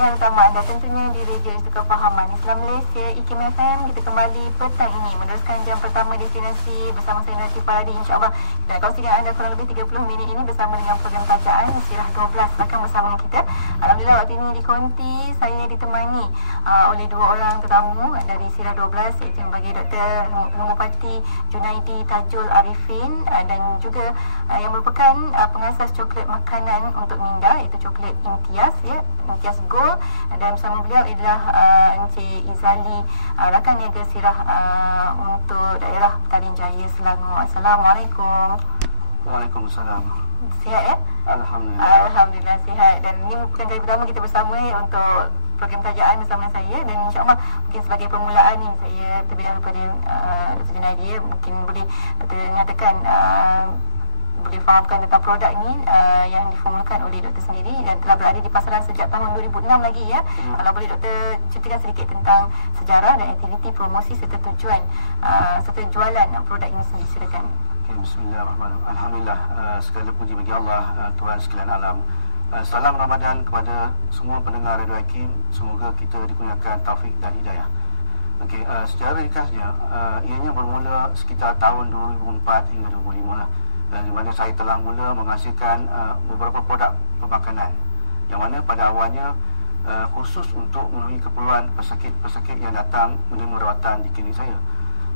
pilihan utama anda tentunya di Radio Istiqlal Pahaman Islam Malaysia, IKIM FM. Kita kembali petang ini meneruskan jam pertama destinasi bersama saya Najib Faradi. InsyaAllah dan kongsikan anda kurang lebih 30 minit ini bersama dengan program Tajaan Sirah 12 akan bersama dengan kita. Alhamdulillah waktu ini di Konti saya ditemani oleh dua orang tetamu dari Sirah 12, iaitu sebagai Dr. Nomopati Junaidi Tajul Arifin dan juga yang merupakan pengasas coklat makanan untuk minda, iaitu coklat Imtiaz, ya, Imtiaz Gold, dan bersama beliau adalah Encik Izali, rakan niaga Sirah untuk daerah Petaling Jaya, Selangor. Assalamualaikum. Waalaikumsalam. Sihat ya? Alhamdulillah. Alhamdulillah sihat, dan ini bukan kali pertama kita bersama untuk program Tajaan bersama saya, dan insyaAllah mungkin sebagai permulaan ni saya terlebih dahulu pada Dr. Junaidi, mungkin boleh nyatakan boleh fahamkan tentang produk ini yang diformulakan oleh doktor sendiri dan telah berada di pasaran sejak tahun 2006 lagi, ya. Kalau boleh doktor ceritakan sedikit tentang sejarah dan aktiviti promosi serta tujuan serta jualan produk ini sendiri, silakan. Bismillahirrahmanirrahim. Alhamdulillah, segala puji bagi Allah, Tuhan sekalian alam. Salam Ramadan kepada semua pendengar Radio IKIM. Semoga kita dikurniakan taufik dan hidayah. Okey, secara ringkasnya, ianya bermula sekitar tahun 2004 hingga 2005 lah. Di mana saya telah mula menghasilkan beberapa produk pemakanan yang mana pada awalnya khusus untuk memenuhi keperluan pesakit-pesakit yang datang menerima rawatan di klinik saya.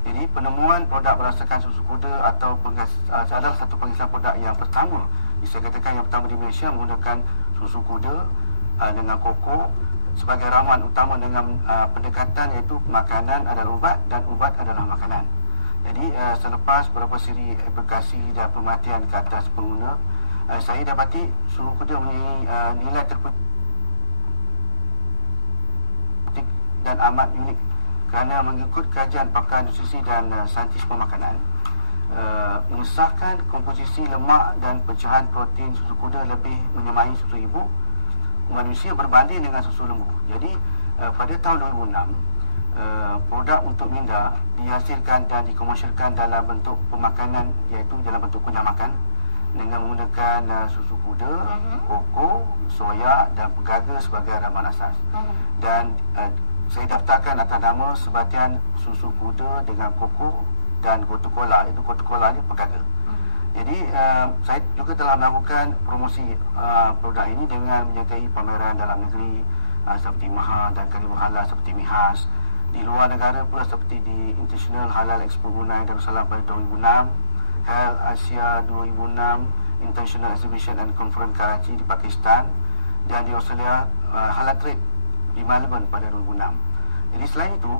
Jadi penemuan produk berdasarkan susu kuda atau adalah satu pengisian produk yang pertama, saya katakan yang pertama di Malaysia menggunakan susu kuda dengan koko sebagai ramuan utama dengan pendekatan iaitu makanan adalah ubat dan ubat adalah makanan. Jadi selepas beberapa siri aplikasi dan pemerhatian ke atas pengguna, saya dapati susu kuda mempunyai nilai terpetik dan amat unik kerana mengikut kajian pakar nutrisi dan saintis pemakanan, mengesahkan komposisi lemak dan pecahan protein susu kuda lebih menyamai susu ibu manusia berbanding dengan susu lembu. Jadi pada tahun 2006 produk untuk minda dihasilkan dan dikomersialkan dalam bentuk pemakanan, iaitu dalam bentuk kunyah makan dengan menggunakan susu kuda, koko, soya dan pegaga sebagai ramuan asas. Dan saya daftarkan atas nama sebatian susu kuda dengan koko dan Coca-Cola, itu Coca-Cola ni pegaga. Jadi saya juga telah melakukan promosi produk ini dengan menyertai pameran dalam negeri seperti Maha dan Kalibu Halal seperti Mihas, di luar negara pula seperti di International Halal Expo Brunei Darussalam pada 2006, Hal Asia 2006, International Exhibition and Conference Karachi di Pakistan, dan di Australia Halal Trade di Melbourne pada 2006. Jadi selain itu,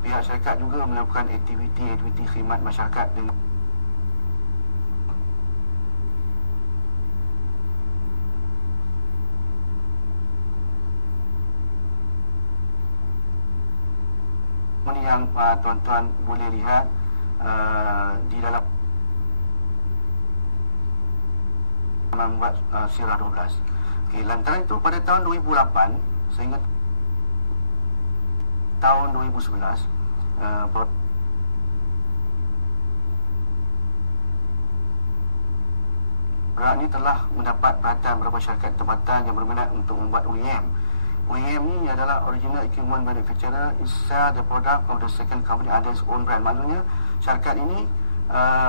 pihak syarikat juga melakukan aktiviti khidmat masyarakat dengan yang tuan-tuan boleh lihat di dalam membuat Sirah 12. Okey, lantaran itu pada tahun 2008 sehingga tahun 2011 produk ini telah mendapat perhatian beberapa syarikat tempatan yang berminat untuk membuat OEM. OEM ni adalah Original Equipment Manufacturer, is sell the product of the second company under its own brand. Maksudnya syarikat ini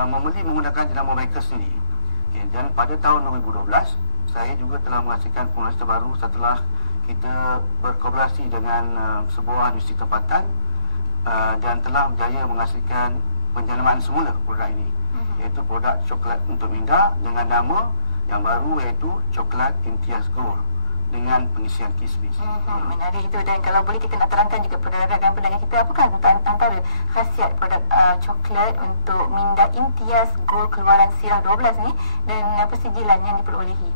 membeli menggunakan jenama mereka sendiri. Okay, dan pada tahun 2012 saya juga telah menghasilkan formulasi terbaru setelah kita berkolaborasi dengan sebuah industri tempatan dan telah berjaya menghasilkan penjanamaan semula produk ini, iaitu produk coklat untuk minda dengan nama yang baru, iaitu coklat Imtiaz Gold dengan pengisian kismis. Menarik itu, dan kalau boleh kita nak terangkan juga kepada rakan-rakan kita, apakah antara khasiat produk coklat untuk minda Imtiaz Gold keluaran Sirah 12 ni dan apa sijilan yang diperolehi?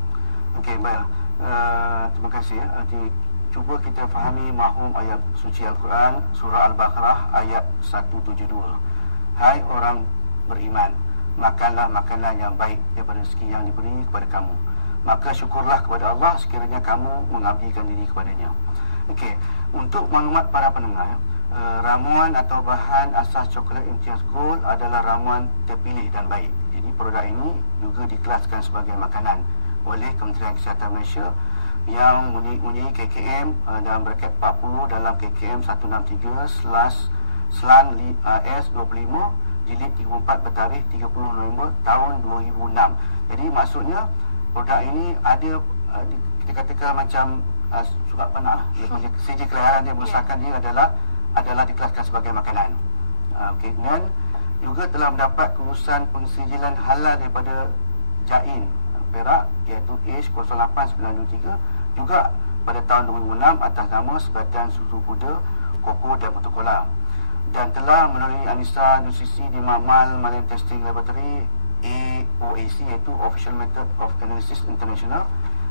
Okey, baik. Terima kasih. Cuba kita fahami mahum ayat suci Al-Quran, surah Al-Baqarah ayat 172. Hai orang beriman, makanlah makanan yang baik daripada rezeki yang diberi kepada kamu, maka syukurlah kepada Allah sekiranya kamu mengabdikan diri kepadanya. Okey, untuk maklumat para pendengar, ramuan atau bahan asas coklat Imtiaz Gold adalah ramuan terpilih dan baik. Jadi produk ini juga dikelaskan sebagai makanan oleh Kementerian Kesihatan Malaysia yang mempunyai KKM dalam braket 40 dalam KKM 163//S25 jilid 34 bertarikh 30 November tahun 2006. Jadi maksudnya produk ini ada kita katakan macam surat panah sijil kelahiran dia mengesahkan dia adalah dikelaskan sebagai makanan. Okey, dan juga telah mendapat kelulusan pensijilan halal daripada Jain Perak iaitu H08923 juga pada tahun 2006 atas nama Sebatan Susu Kuda, Koko dan Motokola, dan telah melalui Anissa Nutrisi di Makmal Malaysian Testing Laboratory AOAC iaitu Official Method of Analysis International,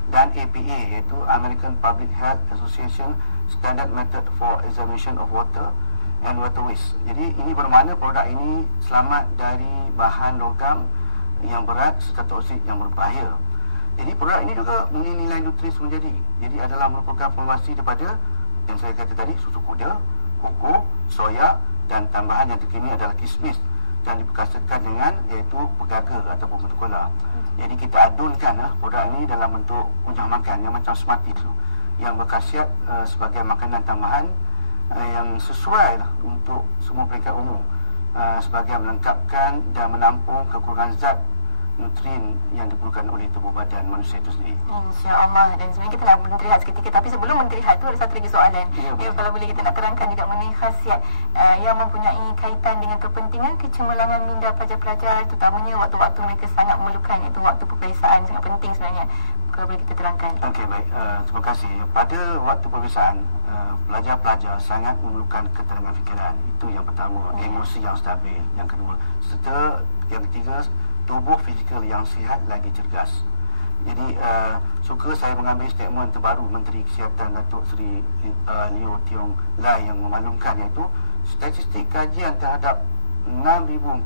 dan APA iaitu American Public Health Association Standard Method for Examination of Water and Water Waste. Jadi ini bermakna produk ini selamat dari bahan logam yang berat serta toksik yang berbahaya. Jadi produk ini juga mempunyai nilai nutris menjadi. Jadi adalah merupakan formulasi daripada yang saya kata tadi, susu kuda, koko, soya, dan tambahan yang terkini adalah kismis dan diperkasakan dengan iaitu pegaga ataupun Motokola. Jadi kita adunkan produk ini dalam bentuk kunyah makan yang macam Smarties tu, yang berkhasiat sebagai makanan tambahan yang sesuai untuk semua peringkat umur, sebagai melengkapkan dan menampung kekurangan zat nutrien yang diperlukan oleh tubuh badan manusia itu sendiri. InsyaAllah. Dan sebenarnya kita nak menterihat seketika, tapi sebelum menterihat tu ada satu lagi soalan. Kalau boleh kita nak terangkan juga mengenai khasiat yang mempunyai kaitan dengan kepentingan kecemerlangan minda pelajar-pelajar, terutamanya waktu-waktu mereka sangat memerlukan, iaitu waktu peperiksaan sangat penting sebenarnya. Kalau boleh kita terangkan. Okey, baik. Terima kasih. Pada waktu peperiksaan, pelajar-pelajar sangat memerlukan ketenangan fikiran. Itu yang pertama. Emosi yang stabil. Yang kedua. Serta yang ketiga, tubuh fizikal yang sihat lagi cergas. Jadi suka saya mengambil statement terbaru Menteri Kesihatan Datuk Seri Leo Tiong Lai yang memaklumkan, iaitu statistik kajian terhadap 6,450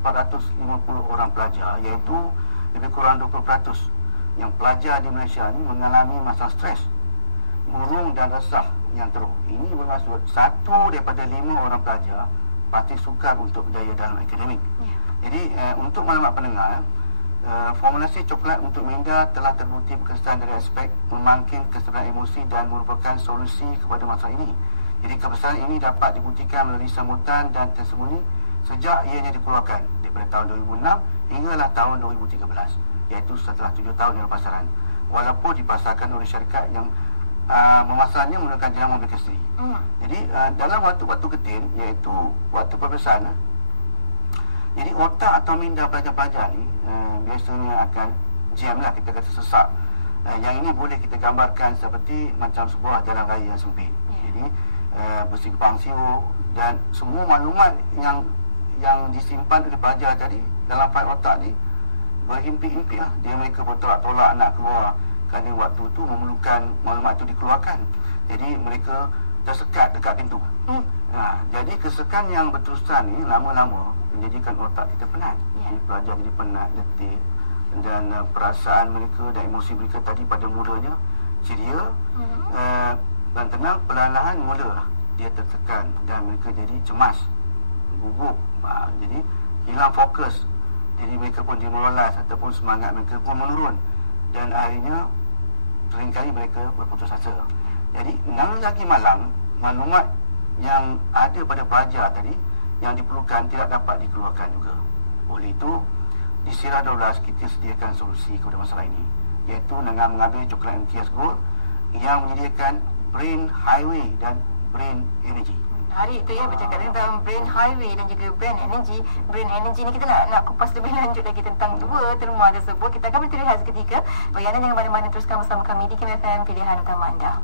orang pelajar, iaitu lebih kurang 20% yang pelajar di Malaysia ini mengalami masalah stres, murung dan resah yang teruk. Ini bermaksud 1 daripada 5 orang pelajar pasti sukar untuk berjaya dalam akademik. Jadi untuk maklumat pendengar, formulasi coklat untuk minda telah terbukti berkesan dari aspek memangkin kesedaran emosi dan merupakan solusi kepada masalah ini. Jadi kebesaran ini dapat dibuktikan melalui sambutan dan tersembunyi sejak ianya dikeluarkan daripada tahun 2006 hinggalah tahun 2013, iaitu setelah 7 tahun dalam pasaran, walaupun dipasarkan oleh syarikat yang memasarkannya menggunakan jenama mereka sendiri. Jadi dalam waktu-waktu ketil, iaitu waktu peperiksaan, jadi otak atau minda pelajar-pelajar ni biasanya akan jam lah, kita kata sesak. Yang ini boleh kita gambarkan seperti macam sebuah jalan raya yang sempit. Jadi bersimpang siur dan semua maklumat yang disimpan oleh pelajar tadi dalam fail otak ni berhimpit-himpit lah. Mereka bertolak-tolak nak keluar kerana waktu tu memerlukan maklumat itu dikeluarkan. Jadi mereka tersekat dekat pintu. Jadi kesekan yang berterusan ni lama-lama menjadikan otak kita penat. Jadi pelajar jadi penat, letih, dan perasaan mereka dan emosi mereka tadi pada mulanya ceria dan tenang, perlahan-lahan mula dia tertekan dan mereka jadi cemas, gugup, jadi hilang fokus. Jadi mereka pun demoralize ataupun semangat mereka pun menurun dan akhirnya seringkali mereka berputus asa. Jadi lagi malam maklumat yang ada pada pelajar tadi yang diperlukan tidak dapat dikeluarkan juga. Oleh itu, di Sirah 12 kita sediakan solusi kepada masalah ini, iaitu dengan mengambil coklat MTS Gold yang menyediakan Brain Highway dan Brain Energy. Hari itu bercakap tentang Brain Highway dan juga Brain Energy. Brain Energy ni kita nak kupas lebih lanjut lagi tentang dua terma tersebut. Kita akan berterihat seketika. Bagi anda jangan mana-mana, teruskan bersama kami di KIM FM, pilihan utama anda.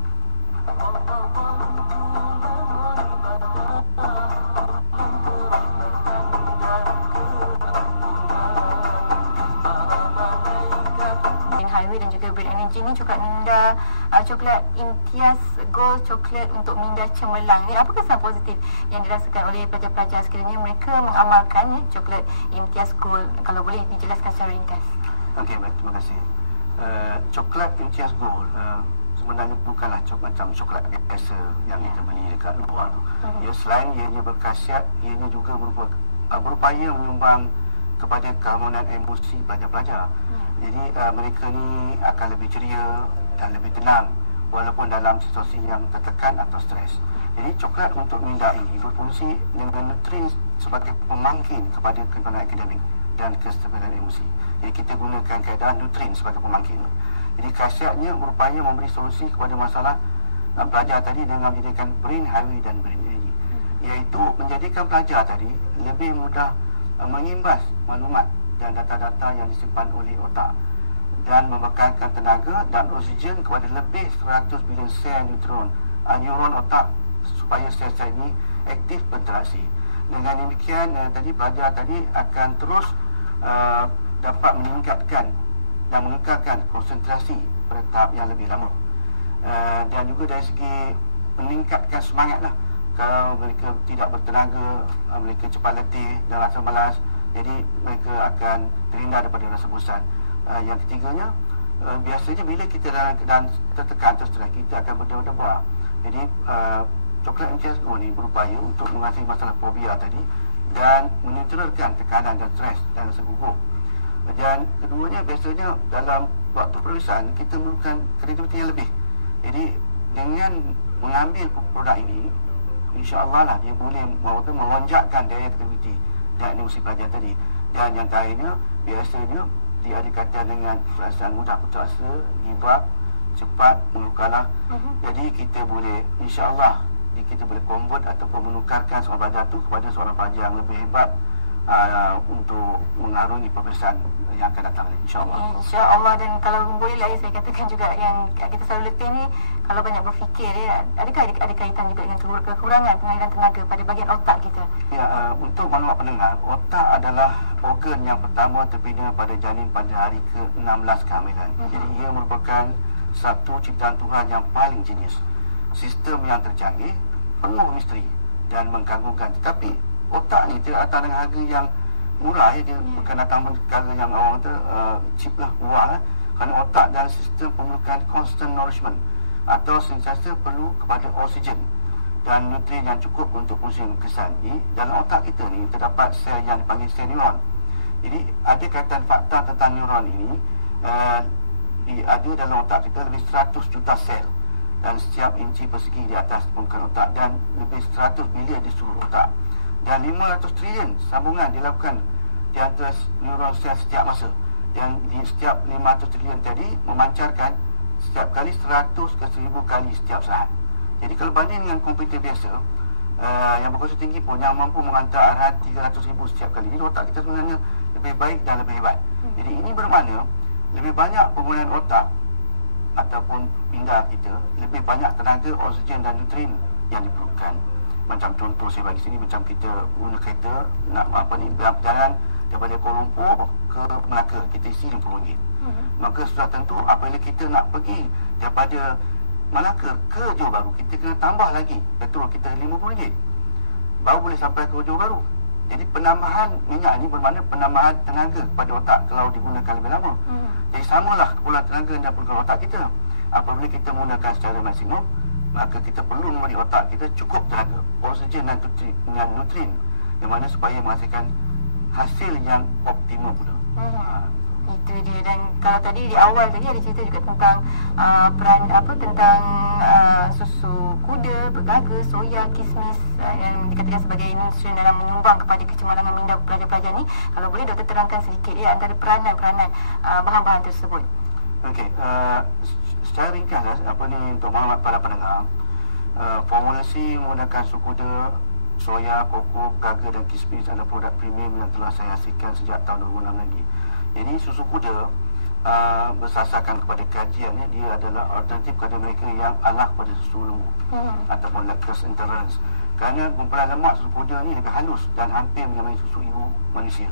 Dan juga Brain Energy ni coklat minda, coklat Imtiaz Gold, coklat untuk minda cemerlang. Ni apa kesan positif yang dirasakan oleh pelajar-pelajar sekiranya mereka mengamalkan coklat Imtiaz Gold? Kalau boleh dijelaskan secara ringkas. Okey, baik, terima kasih. Coklat Imtiaz Gold sebenarnya bukanlah macam coklat biasa yang kita beli dekat luar tu. Selain ianya berkhasiat, ianya juga berupaya menyumbang kepada keharmonian emosi pelajar-pelajar. Jadi mereka ni akan lebih ceria dan lebih tenang walaupun dalam situasi yang tertekan atau stres. Jadi coklat untuk minda ini berfungsi dengan nutrien sebagai pemangkin kepada kegemaran akademik dan kestabilan emosi. Jadi kita gunakan kaedah nutrien sebagai pemangkin. Jadi khasiatnya berupaya memberi solusi kepada masalah pelajar tadi dengan menjadikan brain highway dan brain energy, iaitu menjadikan pelajar tadi lebih mudah mengimbas maklumat dan data-data yang disimpan oleh otak dan membekalkan tenaga dan oksigen kepada lebih 100 bilion sel neuron otak supaya sel-sel ini aktif berinteraksi. Dengan demikian tadi pelajar tadi akan terus dapat meningkatkan dan mengekalkan konsentrasi pada tahap yang lebih lama. Dan juga dari segi meningkatkan semangat lah. Kalau mereka tidak bertenaga, mereka cepat letih dan rasa malas, jadi mereka akan terhindar daripada rasa bosan. Yang ketiganya, biasanya bila kita dalam keadaan tertekan atau stres, kita akan berdebar-debar. Jadi coklat MCSO ni berupaya untuk mengatasi masalah fobia tadi dan menetralkan tekanan dan stres dan rasa gugup. Dan keduanya, biasanya dalam waktu pemeriksaan kita memerlukan kreativiti yang lebih. Jadi dengan mengambil produk ini, insya-Allah lah dia boleh melonjakkan daya kreativiti dan emosi pelajar tadi. Dan yang terakhirnya, biasanya dia ada kaitan dengan perasaan mudah putus asa, give up, cepat mengeluh. Jadi kita boleh, insya-Allah, kita boleh convert ataupun menukarkan seorang pelajar tu kepada seorang pelajar yang lebih hebat untuk mengarungi peperiksaan yang akan datang, insya-Allah. Insya-Allah. Dan kalau boleh lah saya katakan juga yang kita selalu letih ni, kalau banyak berfikir ya, adakah ada kaitan juga dengan kekurangan pengaliran tenaga pada bahagian otak kita? Ya, untuk maklumat pendengar, otak adalah organ yang pertama terbina pada janin pada hari ke-16 kehamilan. Jadi ia merupakan satu ciptaan Tuhan yang paling jenius. Sistem yang tercanggih, penuh misteri dan mengganggukan. Tetapi otak ni tidak datang dengan harga yang murah ya. Dia bukan datang perkara yang orang kata cheap lah, murah lah. Kerana otak dan sistem memerlukan constant nourishment atau sentiasa perlu kepada oksigen dan nutrien yang cukup untuk fungsi kesan. Dalam otak kita ni terdapat sel yang dipanggil sel neuron. Jadi ada kaitan fakta tentang neuron ini. Ada dalam otak kita lebih 100 juta sel dan setiap inci persegi di atas permukaan otak, dan lebih 100 bilion di seluruh otak, dan 500 trilion sambungan dilakukan di antara neuron sel setiap masa, dan di setiap 500 trilion tadi memancarkan setiap kali 100 ke 1000 kali setiap saat. Jadi kalau banding dengan komputer biasa yang berkuasa tinggi pun yang mampu menghantar arahan 300,000 setiap kali, jadi otak kita sebenarnya lebih baik dan lebih hebat. Jadi ini bermakna lebih banyak penggunaan otak ataupun minda kita, lebih banyak tenaga, oksigen dan nutrien yang diperlukan. Macam contoh saya bagi sini, macam kita guna kereta nak berjalan daripada Kuala Lumpur ke Melaka, kita isi RM50. Maka sudah tentu apabila kita nak pergi daripada Melaka ke Johor Bahru, kita kena tambah lagi petrol kita RM50 baru boleh sampai ke Johor Bahru. Jadi penambahan minyak ini bermakna penambahan tenaga kepada otak kalau digunakan lebih lama. Jadi samalah keperluan tenaga dan perluan otak kita. Apabila kita menggunakan secara maksimum, maka kita perlu memberi otak kita cukup tenaga, oksigen dan nutrien, yang mana supaya menghasilkan hasil yang optimum pula. Itu dia. Dan kalau tadi di awal tadi ada cerita juga tentang peran tentang susu kuda, bergaga, soya, kismis yang dikatakan sebagai nutrien dalam menyumbang kepada kecemerlangan minda pelajar-pelajar ni. Kalau boleh doktor terangkan sedikit ya antara peranan-peranan bahan-bahan tersebut. Okey, secara ringkas untuk maklumat para pendengar, formulasi menggunakan susu kuda, soya, koko, gaga dan kismis adalah produk premium yang telah saya hasilkan sejak tahun 2006 lagi. Jadi susu kuda bersasarkan kepada kajiannya, dia adalah alternatif kepada mereka yang alah pada susu lembu ataupun lactose intolerance. Kerana kumpulan lemak susu kuda ni lebih halus dan hampir menyamai susu ibu manusia.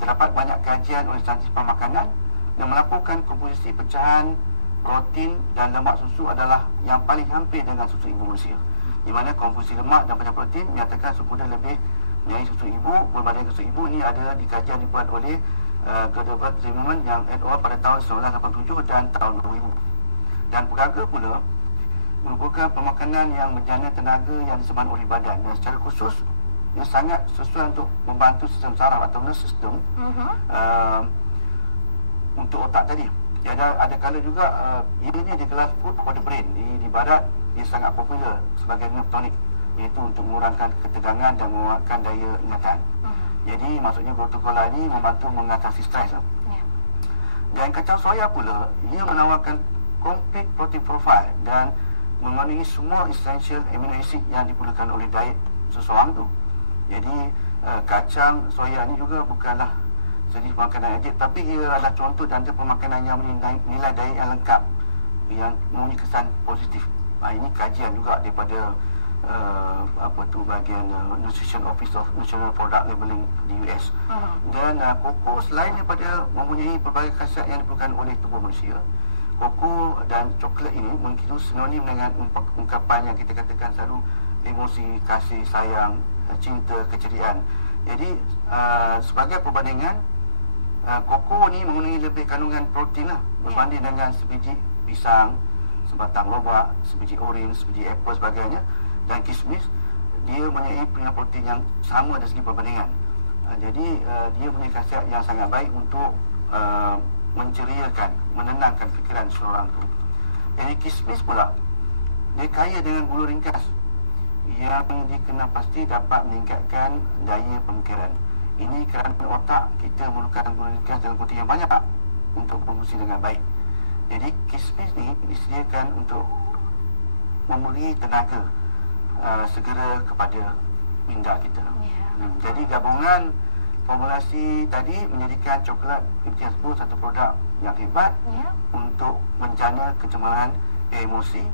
Terdapat banyak kajian oleh saintis pemakanan yang melaporkan komposisi pecahan protein dan lemak susu adalah yang paling hampir dengan susu ibu manusia, di mana komposisi lemak dan pecahan protein menyatakan susu kuda lebih menyamai susu ibu berbanding susu ibu. Ini ada di kajian dibuat oleh Gerdebert Zimmerman yang et al. Pada tahun 1987 dan tahun 2000. Dan bergaga pula merupakan pemakanan yang menjana tenaga yang diseban oleh badan, dan secara khusus yang sangat sesuai untuk membantu sistem saraf atau nervous system untuk otak tadi. Ada kala juga ia ni di kelas food for the brain. Di barat dia sangat popular sebagai nerve tonic, iaitu untuk mengurangkan ketegangan dan menguatkan daya ingatan. Jadi maksudnya gotu kola ni membantu mengatasi stres. Dan kacang soya pula, ia menawarkan complete protein profile dan mengandungi semua essential amino acid yang diperlukan oleh diet seseorang tu. Jadi kacang soya ni juga bukanlah jenis makanan ajaib, tapi ia adalah contoh tanda pemakanan yang mempunyai nilai diet yang lengkap, yang mempunyai kesan positif. Ini kajian juga daripada bahagian Nutrition Office of National Product Labelling di US. Dan koko selain daripada mempunyai pelbagai khasiat yang diperlukan oleh tubuh manusia, koko dan coklat ini mungkin sinonim dengan ungkapan yang kita katakan selalu emosi, kasih, sayang, cinta, keceriaan. Jadi sebagai perbandingan, koko ni mengandungi lebih kandungan protein berbanding dengan sebiji pisang, sebatang lobak, sebiji orange, sebiji apple sebagainya. Dan kismis dia mempunyai protein yang sama dari segi perbandingan. Jadi dia mempunyai khasiat yang sangat baik untuk menceriakan, menenangkan fikiran seseorang tu. Jadi kismis pula dia kaya dengan bulu ringkas yang dikenal pasti dapat meningkatkan daya pemikiran. Ini kerana otak kita memerlukan bulu ringkas dalam kuantitas yang banyak untuk berfungsi dengan baik. Jadi kismis ni disediakan untuk memberi tenaga segera kepada minda kita. Jadi gabungan formulasi tadi menjadikan coklat imtiaz gold satu produk yang hebat untuk menjana kecemaran emosi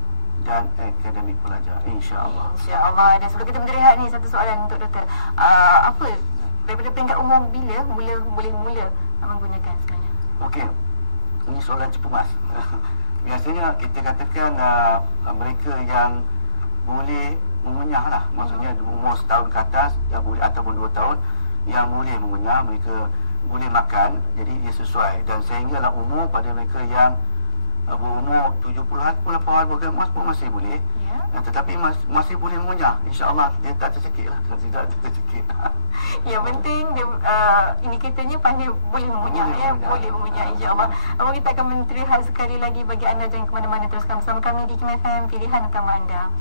dan akademik pelajar, insya-Allah. Insya-Allah. Dan sebelum kita berhenti ni, satu soalan untuk doktor. Apa daripada peringkat umur bila boleh mula menggunakan sebenarnya? Okey. Ini soalan cepumas. Biasanya kita katakan mereka yang boleh mengunyah lah, maksudnya umur setahun ke atas yang boleh, ataupun 2 tahun yang boleh mengunyah, mereka boleh makan. Jadi dia sesuai, dan sehinggalah umur pada mereka yang berumur 70-an pun 80-an emas pun masih boleh. Tetapi masih boleh mengunyah, insya-Allah. Dia tak tercekik lah, kalau tidak tercekik. Yang penting dia, indikatornya pandai boleh mengunyah, boleh mengunyah, insya-Allah. Kita akan mentrehat sekali lagi bagi anda, jangan ke mana-mana, teruskan bersama kami di Kim FM, pilihan utama anda.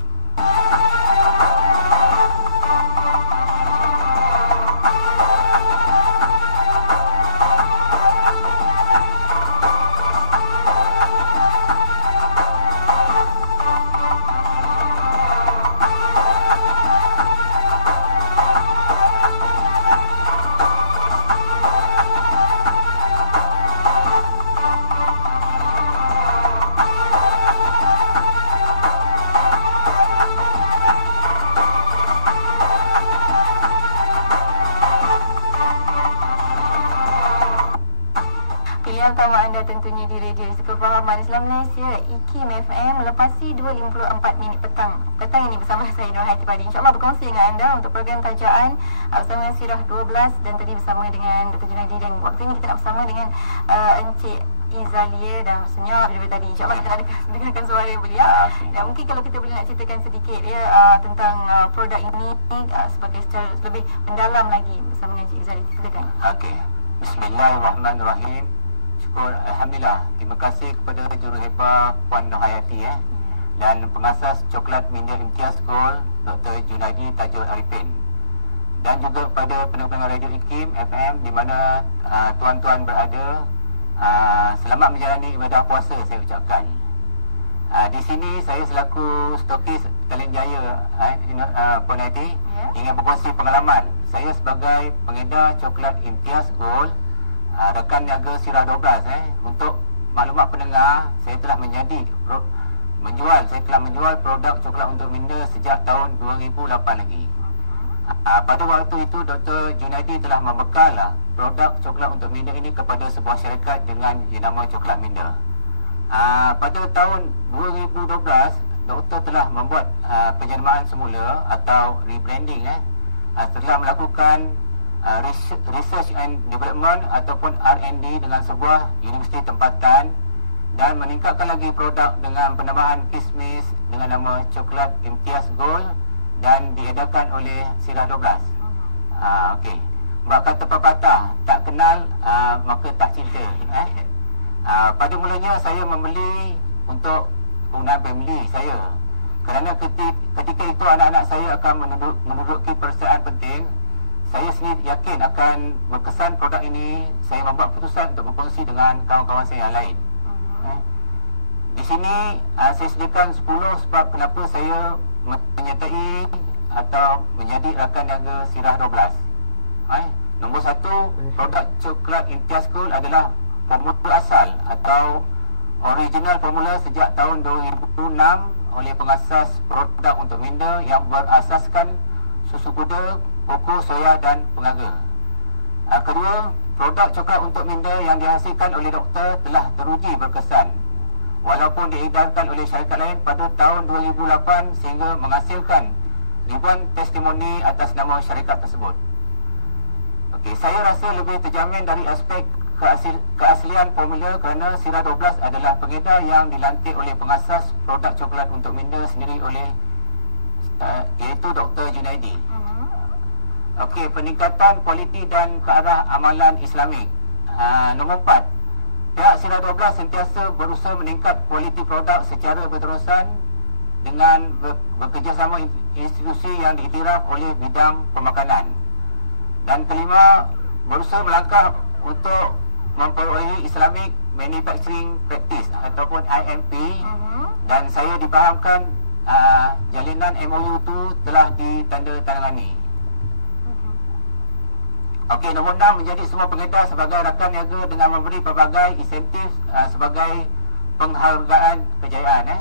Pilihan utama anda tentunya di Radio Kefahaman Islam Malaysia, IKIM FM, melepasi 2.54 minit petang. Petang ini bersama saya Nur Hayati Padi, InsyaAllah berkongsi dengan anda untuk program tajaan bersama Sirah 12, dan tadi bersama dengan Dr. Junaidi, dan waktu ini kita nak bersama dengan Encik Izalia dan senyap daripada tadi. InsyaAllah kita ada dengarkan suara beliau. Dan mungkin kalau kita boleh nak ceritakan sedikit tentang produk ini sebagai secara lebih mendalam lagi bersama dengan Encik Izalia. Silakan. Okey. Bismillahirrahmanirrahim. Syukur, Alhamdulillah. Terima kasih kepada Juruhebah Puan Nur Hayati dan pengasas coklat mineral imtiaz gold Dr. Junaidi Tajul Arifin, dan juga kepada pendengar Radio IKIM FM di mana tuan-tuan berada. Selamat menjalani ibadah puasa saya ucapkan. Di sini saya selaku stokis Talian Jaya Puan Hayati ingin berkongsi pengalaman saya sebagai pengedar coklat imtiaz gold rekan niaga Sirah 12. Untuk maklumat pendengar, saya telah menjual produk coklat untuk minda sejak tahun 2008 lagi. Pada waktu itu Dr. Junaidi telah membekal produk coklat untuk minda ini kepada sebuah syarikat dengan jenama Coklat Minda. Pada tahun 2012 doktor telah membuat penjenamaan semula atau rebranding setelah melakukan research and development ataupun R&D dengan sebuah universiti tempatan, dan meningkatkan lagi produk dengan penambahan kismis dengan nama coklat imtiaz gold dan diedarkan oleh Sirah 12. Okey. Bab kata pepatah, tak kenal maka tak cinta. Pada mulanya saya membeli untuk penggunaan family saya, kerana ketika itu anak-anak saya akan menduduki perusahaan penting. Saya sendiri yakin akan berkesan produk ini. Saya membuat keputusan untuk berkongsi dengan kawan-kawan saya yang lain. Di sini saya sediakan 10 sebab kenapa saya menyertai atau menjadi rakan niaga Sirah 12. Nombor 1, produk coklat Imtiaz Gold adalah formula asal atau original formula sejak tahun 2006 oleh pengasas produk untuk minda yang berasaskan susu kuda, koko, soya dan pengaga. Kedua, produk coklat untuk minda yang dihasilkan oleh doktor telah teruji berkesan walaupun diedarkan oleh syarikat lain pada tahun 2008 sehingga menghasilkan ribuan testimoni atas nama syarikat tersebut. Saya rasa lebih terjamin dari aspek keaslian formula kerana Sirah 12 adalah pengedar yang dilantik oleh pengasas produk coklat untuk minda sendiri oleh iaitu Dr. Junaidi. Peningkatan kualiti dan ke arah amalan Islamik. Nombor 4, pihak Sirah 12 sentiasa berusaha meningkat kualiti produk secara berterusan dengan bekerjasama institusi yang diiktiraf oleh bidang pemakanan. Dan kelima, berusaha melangkah untuk memperolehi Islamic Manufacturing Practice ataupun IMP. Dan saya dipahamkan jalinan MOU itu telah ditandatangani. Nombor 6, menjadi semua pengedar sebagai rakan niaga dengan memberi pelbagai insentif sebagai penghargaan kejayaan.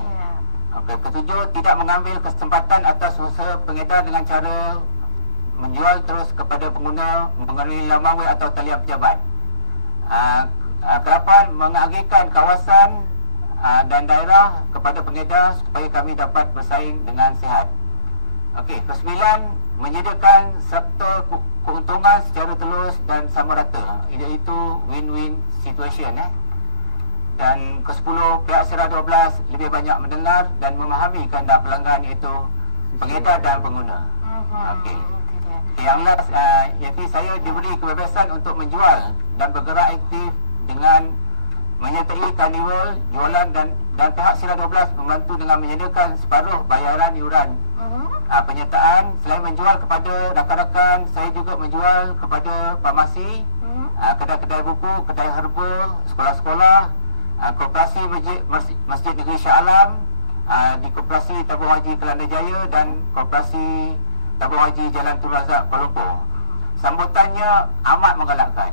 Ketujuh, tidak mengambil kesempatan atas usaha pengedar dengan cara menjual terus kepada pengguna mengenai laman web atau talian pejabat. Kelapan, mengagihkan kawasan dan daerah kepada pengedar supaya kami dapat bersaing dengan sihat. Kesembilan, menyediakan sektor keuntungan secara telus dan sama rata, iaitu win-win situation. Dan ke-10, pihak Sirah 12 lebih banyak mendengar dan memahami kehendak pelanggan, iaitu pengedar dan pengguna. Yang last, iaitu saya diberi kebebasan untuk menjual dan bergerak aktif dengan menyertai karnival, jualan dan pihak Sirah 12 membantu dengan menyediakan separuh bayaran iuran penyertaan. Selain menjual kepada rakan-rakan, saya juga menjual kepada farmasi, kedai-kedai buku, kedai herba, sekolah-sekolah, koperasi Masjid Negeri Shah Alam, di koperasi Tabung Haji Kelana Jaya dan koperasi Tabung Haji Jalan Tun Razak Kuala Lumpur. Sambutannya amat menggalakkan,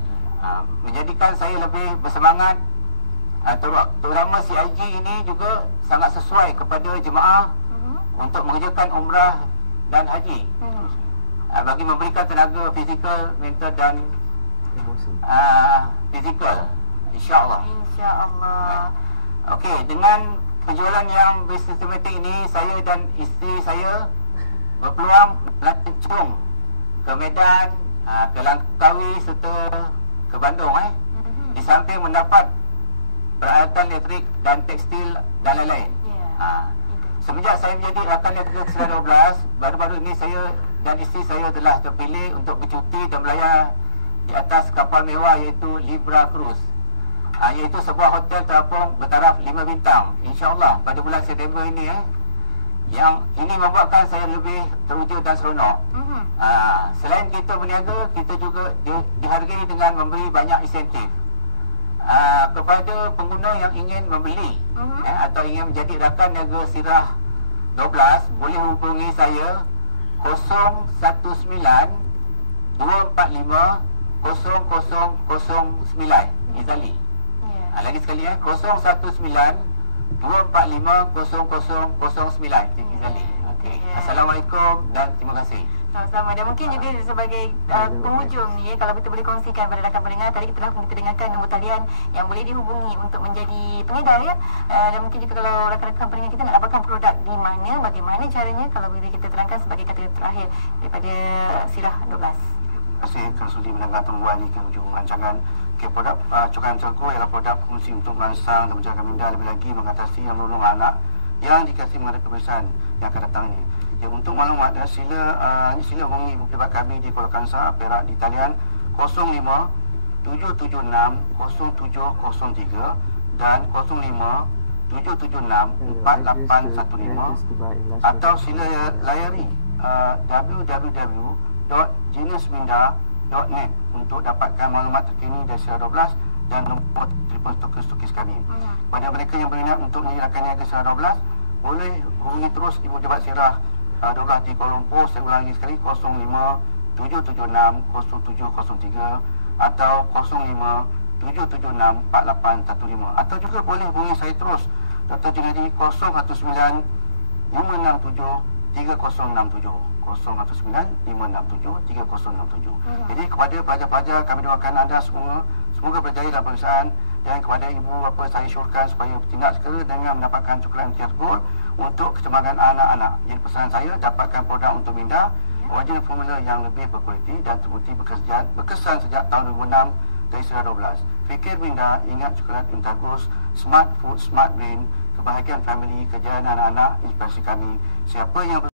menjadikan saya lebih bersemangat. Terutama CIG ini juga sangat sesuai kepada jemaah untuk mengerjakan umrah dan haji, bagi memberikan tenaga fizikal, mental dan fizikal, InsyaAllah. Dengan penjualan yang bersistematik ini, saya dan isteri saya berpeluang melancung ke Medan, ke Langkawi serta ke Bandung, di samping mendapat peralatan elektrik dan tekstil dan lain-lain. Semenjak saya menjadi rakan niaga Sirah 12, baru-baru ini saya dan isteri saya telah terpilih untuk bercuti dan berlayar di atas kapal mewah iaitu Libra Cruise, iaitu sebuah hotel terapung bertaraf 5 bintang, InsyaAllah pada bulan September ini. Yang ini membuatkan saya lebih teruja dan seronok. Selain kita berniaga, kita juga dihargai dengan memberi banyak insentif kepada pengguna yang ingin membeli atau ingin menjadi rakan niaga Sirah 12, boleh hubungi saya 019 245 0009 Izali. Lagi sekali 019 245 0009 Izali. Assalamualaikum dan terima kasih. Sama-sama. Dan mungkin juga sebagai penghujung ni, kalau kita boleh kongsikan pada rakan pendengar, tadi kita dengarkan nombor talian yang boleh dihubungi untuk menjadi pengedar, ya. Dan mungkin juga kalau rakan-rakan pendengar kita nak dapatkan produk di mana, bagaimana caranya, kalau boleh kita terangkan sebagai kata terakhir daripada Sirah 12. Terima kasih kerana sudi mendengar tungguan ini ke hujung rancangan. Produk Coklat Telco ialah produk fungsi untuk merangsang dan menjaga minda, lebih lagi mengatasi yang menolong anak yang dikasih menghadapi kebiasaan yang akan datang ini. Untuk maklumat, sila hubungi ibu pejabat kami di Kuala Kangsar, Perak di talian 05 776 0703 dan 05 776 4815 atau sila layari www.geniusminda.net untuk dapatkan maklumat terkini dari Sierra 12 dan nombor telefon stokis kami. Pada mereka yang berminat untuk menjadi rakan niaga Sierra 12, boleh hubungi terus Ibu Jabat Sierra 12 di Kuala Lumpur. Saya ulangi sekali, 05 776 0703 atau 05 776 4815, atau juga boleh hubungi saya terus Dr. Junaidy 019 567 3067 019 567 3067. Jadi kepada pelajar-pelajar, kami doakan anda semua semoga berjaya dalam pemeriksaan, dan kepada ibu bapa saya syorkan supaya bertindak segera dengan mendapatkan coklat imtiaz gold untuk kecemaran anak-anak. Jadi pesanan saya, dapatkan produk untuk minda original formula yang lebih berkualiti dan terbukti berkesan sejak tahun 2006 dari Sierra 12. Fikir minda, ingat coklat imtiaz gold, smart food, smart brain, kebahagiaan family, kejayaan anak-anak, inspirasi kami. Siapa yang